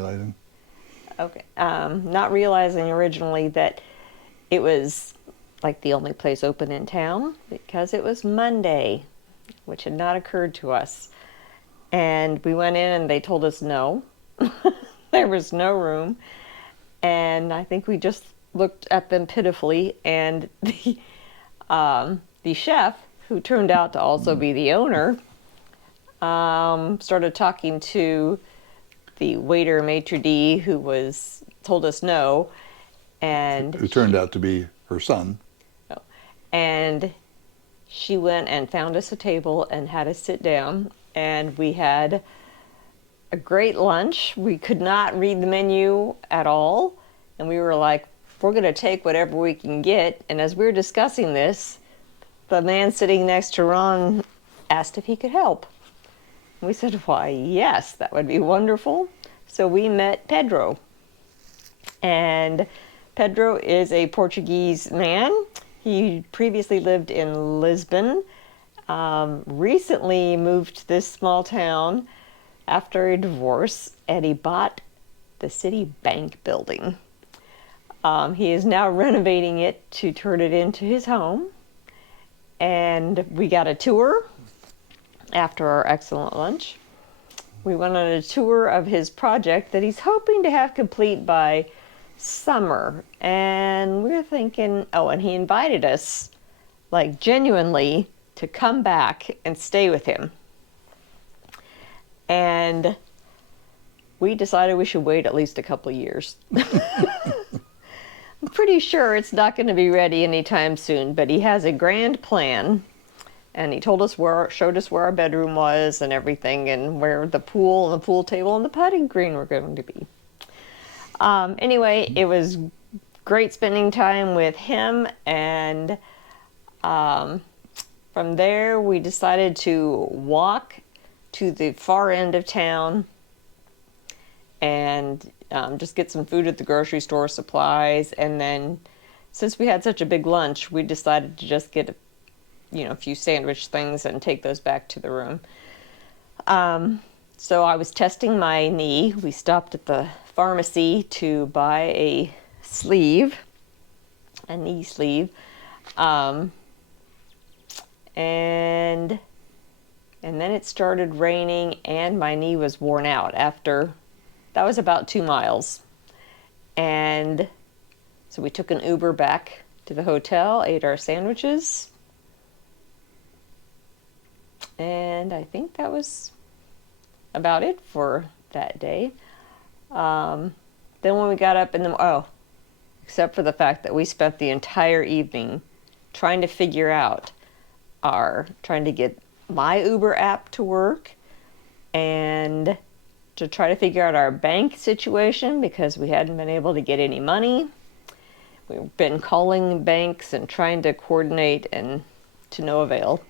realizing. Okay. Not realizing originally that it was like the only place open in town because it was Monday, which had not occurred to us. And we went in and they told us no. There was no room. And I think we just looked at them pitifully, and the chef, who turned out to also be the owner, started talking to the waiter maitre d' who told us no, and It turned out to be her son. and she went and found us a table and had us sit down, and we had a great lunch. We could not read the menu at all, and we were like, we're going to take whatever we can get. And as we were discussing this, the man sitting next to Ron asked if he could help. We said, why, yes, that would be wonderful. So we met Pedro. And Pedro is a Portuguese man. He previously lived in Lisbon, recently moved to this small town after a divorce, and he bought the city bank building. He is now renovating it to turn it into his home. And we got a tour after our excellent lunch. We went on a tour of his project that he's hoping to have complete by summer. And we're thinking, oh, and he invited us, like genuinely, to come back and stay with him. And we decided we should wait at least a couple of years. I'm pretty sure it's not going to be ready anytime soon, but he has a grand plan. And he showed us where our bedroom was and everything, and where the pool and the pool table and the putting green were going to be. Anyway, it was great spending time with him, and from there we decided to walk to the far end of town and just get some food at the grocery store, supplies, and then since we had such a big lunch, we decided to just get a few sandwich things and take those back to the room. So I was testing my knee. We stopped at the pharmacy to buy a knee sleeve, and then it started raining and my knee was worn out after, that was about 2 miles. And so we took an Uber back to the hotel, ate our sandwiches, and I think that was about it for that day. Then when we got up except for the fact that we spent the entire evening trying to figure out trying to get my Uber app to work and to try to figure out our bank situation because we hadn't been able to get any money. We've been calling banks and trying to coordinate, and to no avail.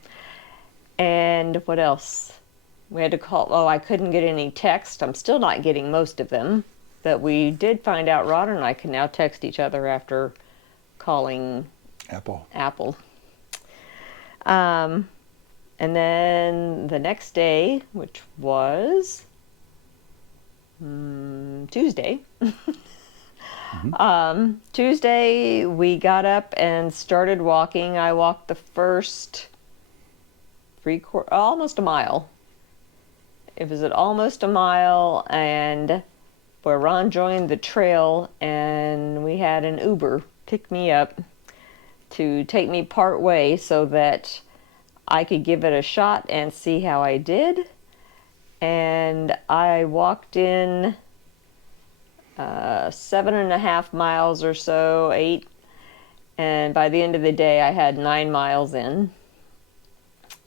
And what else? We had to call, I couldn't get any text. I'm still not getting most of them. But we did find out Ron and I can now text each other after calling Apple. And then the next day, which was Tuesday, Tuesday we got up and started walking. I walked the first almost a mile. It was at almost a mile, and where Ron joined the trail, and we had an Uber pick me up to take me part way so that I could give it a shot and see how I did. And I walked in 7.5 miles or so, 8, and by the end of the day I had 9 miles in.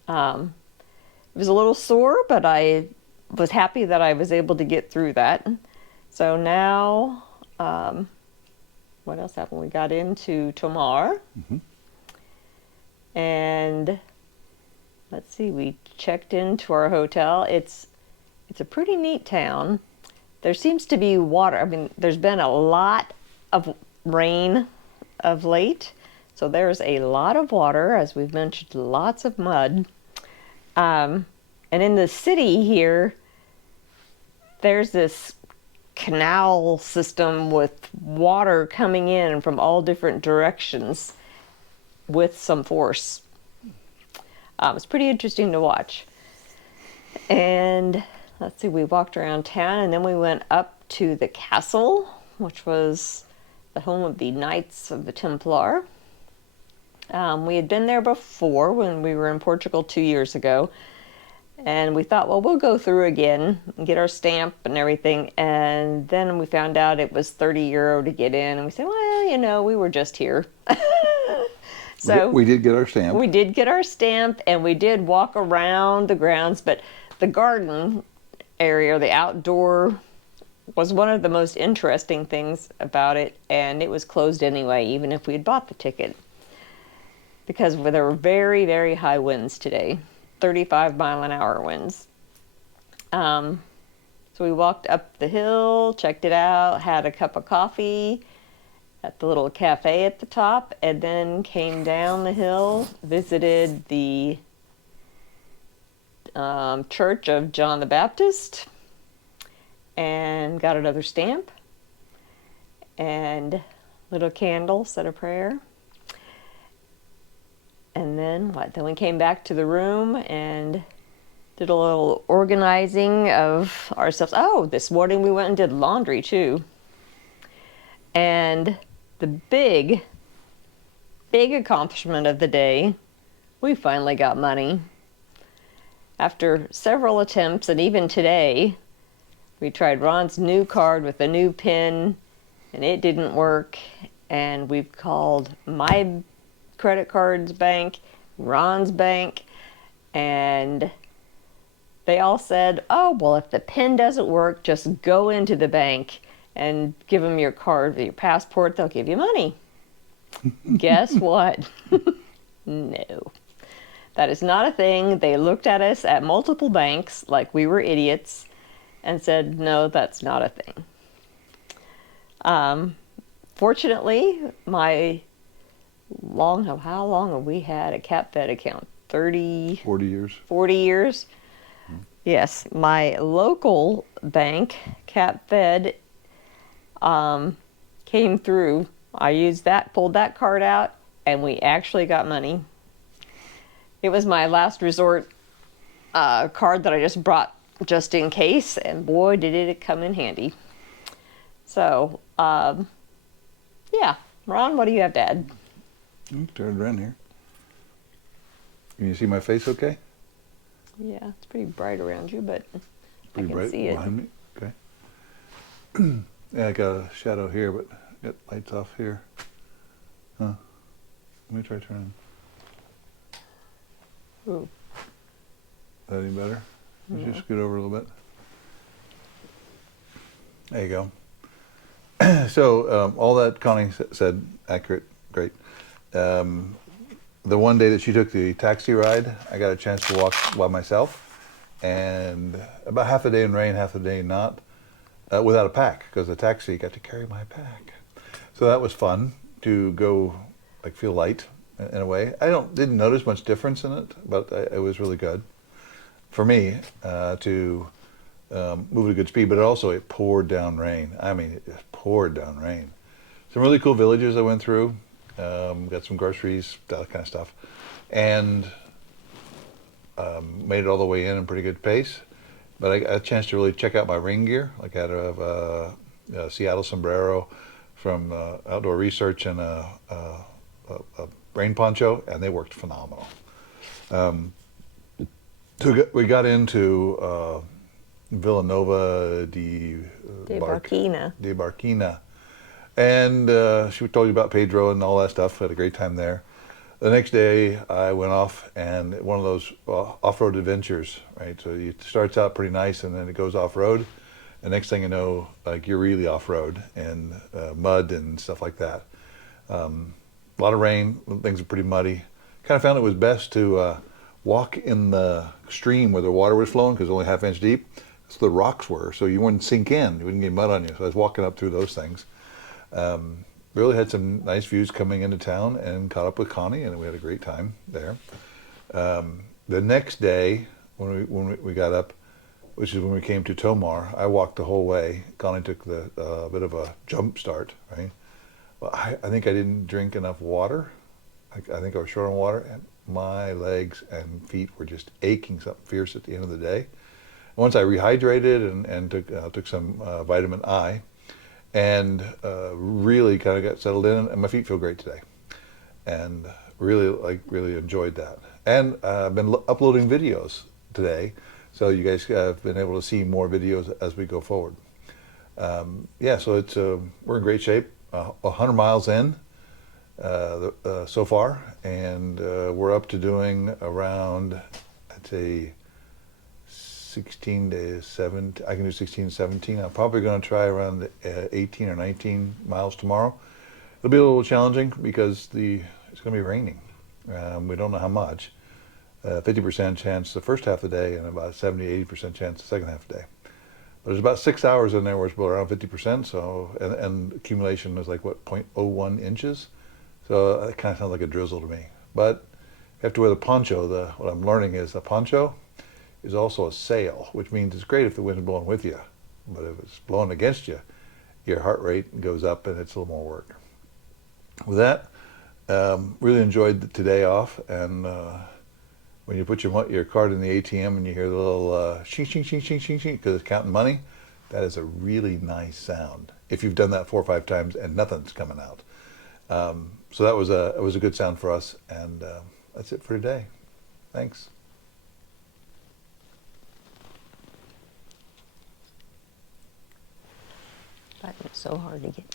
It was a little sore, but I was happy that I was able to get through that. So now, what else happened? We got into Tomar, and let's see, we checked into our hotel. It's a pretty neat town. There seems to be water. I mean, there's been a lot of rain of late, so there's a lot of water, as we've mentioned, lots of mud. And in the city here, there's this canal system with water coming in from all different directions with some force. It's pretty interesting to watch. And let's see, we walked around town and then we went up to the castle, which was the home of the Knights of the Templar. We had been there before when we were in Portugal 2 years ago. And we thought, well, we'll go through again and get our stamp and everything. And then we found out it was €30 to get in. And we said, well, we were just here. So we did get our stamp. We did get our stamp, and we did walk around the grounds. But the garden area, the outdoor, was one of the most interesting things about it. And it was closed anyway, even if we had bought the ticket. Because there were very, very high winds today. 35-mile-an-hour winds. So we walked up the hill, checked it out, had a cup of coffee at the little cafe at the top, and then came down the hill, visited the Church of John the Baptist, and got another stamp, and little candle, said a prayer. And then what? Then we came back to the room and did a little organizing of ourselves. Oh, this morning we went and did laundry too. And the big accomplishment of the day, we finally got money. After several attempts, and even today, we tried Ron's new card with a new PIN, and it didn't work. And we've called my credit card's bank, Ron's bank, and they all said, oh, well, if the PIN doesn't work, just go into the bank and give them your card with your passport. They'll give you money. Guess what? No. That is not a thing. They looked at us at multiple banks like we were idiots and said, no, that's not a thing. Fortunately, how long have we had a CapFed account? 40 years. 40 years? Mm-hmm. Yes, my local bank, CapFed, came through. I pulled that card out, and we actually got money. It was my last resort card that I just brought just in case, and boy, did it come in handy. So, yeah. Ron, what do you have to add? Turn around here. Can you see my face okay? Yeah, it's pretty bright around you, but Pretty I can bright see it. behind me? Okay. Yeah, I got a shadow here, but got lights off here. Huh. Let me try turning. Ooh. Is that any better? No. Just scoot over a little bit. There you go. So all that Connie said, accurate, great. The one day that she took the taxi ride, I got a chance to walk by myself, and about half the day in rain, half the day not, without a pack, because the taxi got to carry my pack. So that was fun to go, feel light in a way. I didn't notice much difference in it, but it was really good for me to move at a good speed. But it poured down rain. I mean, it just poured down rain. Some really cool villages I went through. Got some groceries, that kind of stuff, and made it all the way in pretty good pace. But I got a chance to really check out my rain gear. I had a Seattle sombrero from Outdoor Research and a rain poncho, and they worked phenomenal. So we got into Villanova de Barquina. And she told you about Pedro and all that stuff. Had a great time there. The next day, I went off and one of those off-road adventures, right? So it starts out pretty nice, and then it goes off-road. The next thing you know, you're really off-road and mud and stuff like that. A lot of rain. Things are pretty muddy. Kind of found it was best to walk in the stream where the water was flowing, because only half-inch deep. So the rocks were, so you wouldn't sink in. You wouldn't get mud on you. So I was walking up through those things. Really had some nice views coming into town, and caught up with Connie, and we had a great time there. The next day, when we got up, which is when we came to Tomar. I walked the whole way. Connie took the bit of a jump start, right? Well, I think I didn't drink enough water. I think I was short on water, and my legs and feet were just aching something fierce at the end of the day. Once I rehydrated and took some vitamin I, and really kind of got settled in, and my feet feel great today, and really enjoyed that. And I've been uploading videos today, so you guys have been able to see more videos as we go forward. Yeah, so it's we're in great shape. 100 miles in so far, and we're up to doing around, I'd say, 16 to 17. I can do 16 to 17. I'm probably going to try around 18 or 19 miles tomorrow. It'll be a little challenging because it's going to be raining. We don't know how much. 50% chance the first half of the day, and about 70-80% chance the second half of the day. But there's about 6 hours in there where it's around 50%. So and accumulation is like what, 0.01 inches. So it kind of sounds like a drizzle to me. But you have to wear the poncho. What I'm learning is a poncho is also a sail, which means it's great if the wind's blowing with you, but if it's blowing against you, your heart rate goes up and it's a little more work. With that, really enjoyed today off, and when you put your card in the ATM and you hear the little shing, shing, shing, shing, shing, shing, because it's counting money, that is a really nice sound. If you've done that 4 or 5 times and nothing's coming out. So that was a good sound for us, and that's it for today. Thanks. But it's so hard to get.